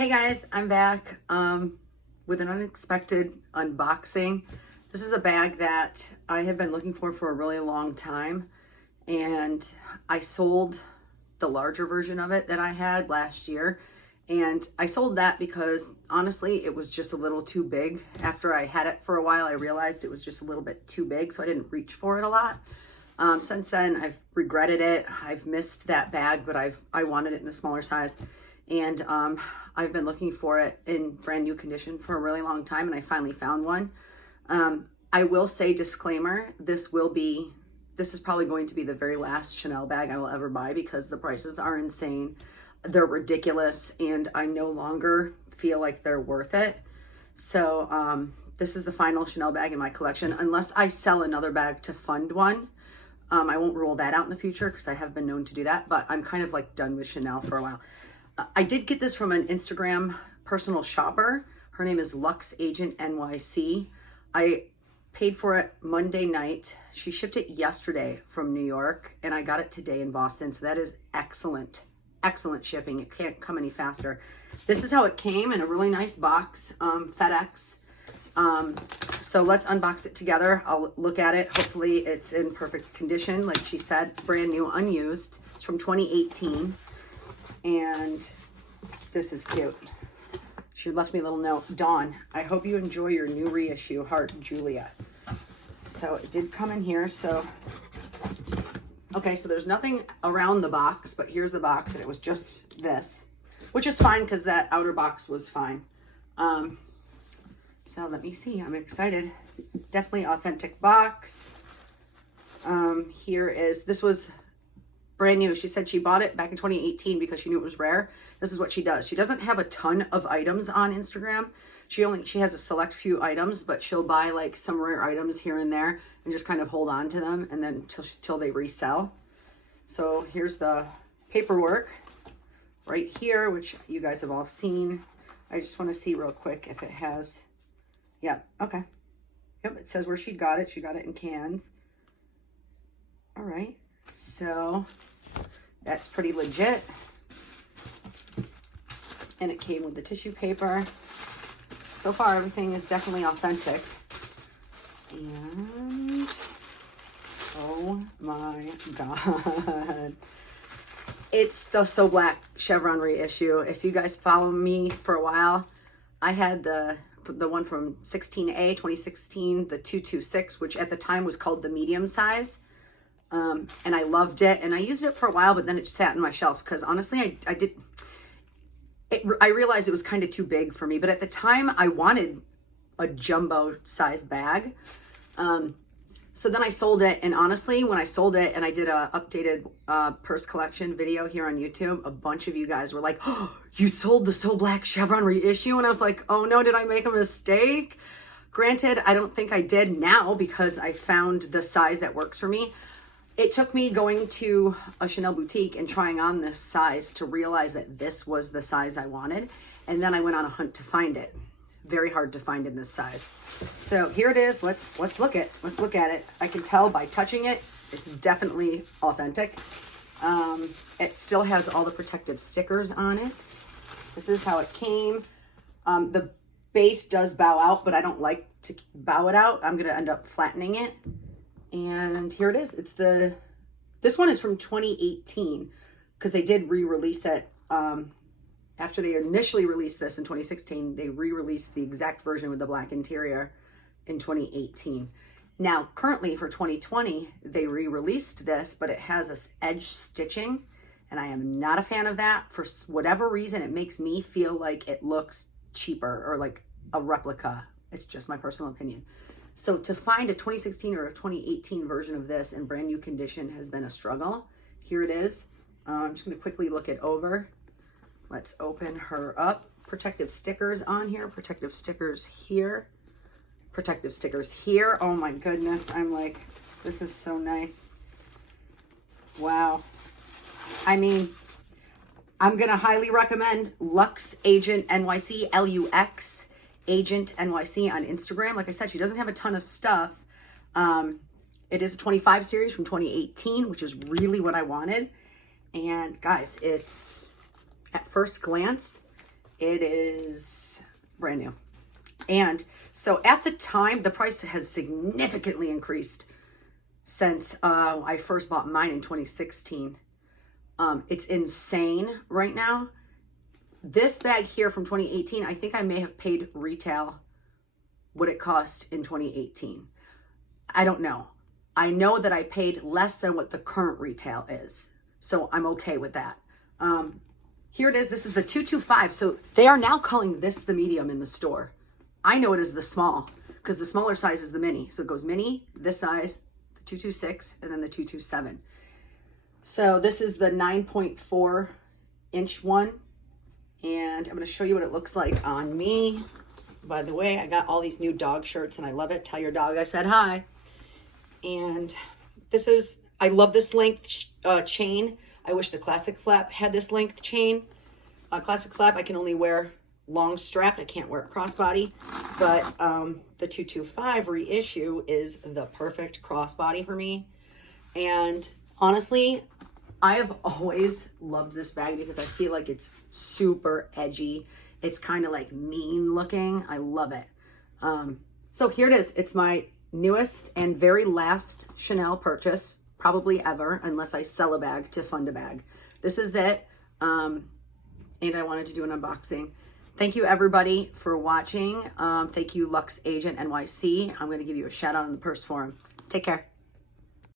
Hey guys, I'm back with an unexpected unboxing. This is a bag that I have been looking for a really long time, and I sold the larger version of it that I had last year, and I sold that because honestly it was just a little too big. After I had it for a while, I realized it was just a little bit too big, so I didn't reach for it a lot. Since then I've regretted it. I've missed that bag, but I wanted it in a smaller size, and I've been looking for it in brand new condition for a really long time, and I finally found one. I will say, disclaimer, this is probably going to be the very last Chanel bag I will ever buy because the prices are insane. They're ridiculous, and I no longer feel like they're worth it. So this is the final Chanel bag in my collection, unless I sell another bag to fund one. I won't rule that out in the future because I have been known to do that, but I'm kind of like done with Chanel for a while. I did get this from an Instagram personal shopper. Her name is Luxe Agent NYC. I paid for it Monday night. She shipped it yesterday from New York, and I got it today in Boston. So that is excellent, excellent shipping. It can't come any faster. This is how it came, in a really nice box, FedEx. So let's unbox it together. I'll look at it. Hopefully it's in perfect condition. Like she said, brand new, unused. It's from 2018. And this is cute. She left me a little note. Dawn, I hope you enjoy your new reissue. Heart, Julia. So it did come in here. So, okay, so there's nothing around the box, but here's the box, and it was just this, which is fine because that outer box was fine. So let me see. I'm excited. Definitely authentic box. This was brand new. She said she bought it back in 2018 because she knew it was rare. This is what she does. She doesn't have a ton of items on Instagram. She has a select few items, but she'll buy like some rare items here and there and just kind of hold on to them, and then till they resell. So here's the paperwork right here, which you guys have all seen. I just want to see real quick if it has, yeah, okay. Yep, it says where she got it. She got it in cans. All right, so that's pretty legit. And it came with the tissue paper. So far, everything is definitely authentic. And, oh my God. It's the So Black Chevron reissue. If you guys follow me for a while, I had the one from 16A, 2016, the 226, which at the time was called the medium size. And I loved it, and I used it for a while, but then it sat on my shelf because honestly, I realized it was kind of too big for me, but at the time I wanted a jumbo size bag. So then I sold it, and honestly, when I sold it and I did a updated purse collection video here on YouTube, a bunch of you guys were like, "Oh, you sold the So Black Chevron reissue?" And I was like, "Oh no, did I make a mistake?" Granted, I don't think I did now because I found the size that works for me. It took me going to a Chanel boutique and trying on this size to realize that this was the size I wanted. And then I went on a hunt to find it. Very hard to find in this size. So here it is. Let's look at it. I can tell by touching it, it's definitely authentic. It still has all the protective stickers on it. This is how it came. The base does bow out, but I don't like to bow it out. I'm going to end up flattening it. And here it is. This one is from 2018 because they did re-release it. After they initially released this in 2016, they re-released the exact version with the black interior in 2018. Now, currently for 2020, they re-released this, but it has this edge stitching, and I am not a fan of that. For whatever reason, it makes me feel like it looks cheaper or like a replica. It's just my personal opinion. So to find a 2016 or a 2018 version of this in brand new condition has been a struggle. Here it is. I'm just going to quickly look it over. Let's open her up. Protective stickers on here. Protective stickers here. Protective stickers here. Oh my goodness. I'm like, this is so nice. Wow. I mean, I'm going to highly recommend Luxe Agent NYC, Lux Agent NYC on Instagram. Like I said, she doesn't have a ton of stuff. It is a 25 series from 2018, which is really what I wanted. And guys, it's at first glance, It is brand new. And so at the time, the price has significantly increased since I first bought mine in 2016. It's insane right now. This bag here from 2018, I think I may have paid retail what it cost in 2018. I don't know. I know that I paid less than what the current retail is. So I'm okay with that. Here it is. This is the 225. So they are now calling this the medium in the store. I know it is the small because the smaller size is the mini. So it goes mini, this size, the 226, and then the 227. So this is the 9.4 inch one. And I'm going to show you what it looks like on me. By the way, I got all these new dog shirts and I love it. Tell your dog I said hi. And this is, I love this length chain. I wish the Classic Flap had this length chain. Classic Flap, I can only wear long strap. I can't wear it crossbody. But the 225 Reissue is the perfect crossbody for me. And honestly, I have always loved this bag because I feel like it's super edgy. It's kind of like mean looking. I love it. So here it is. It's my newest and very last Chanel purchase, probably ever, unless I sell a bag to fund a bag. This is it. And I wanted to do an unboxing. Thank you everybody for watching. Thank you Lux Agent NYC. I'm going to give you a shout out on the purse forum. Take care.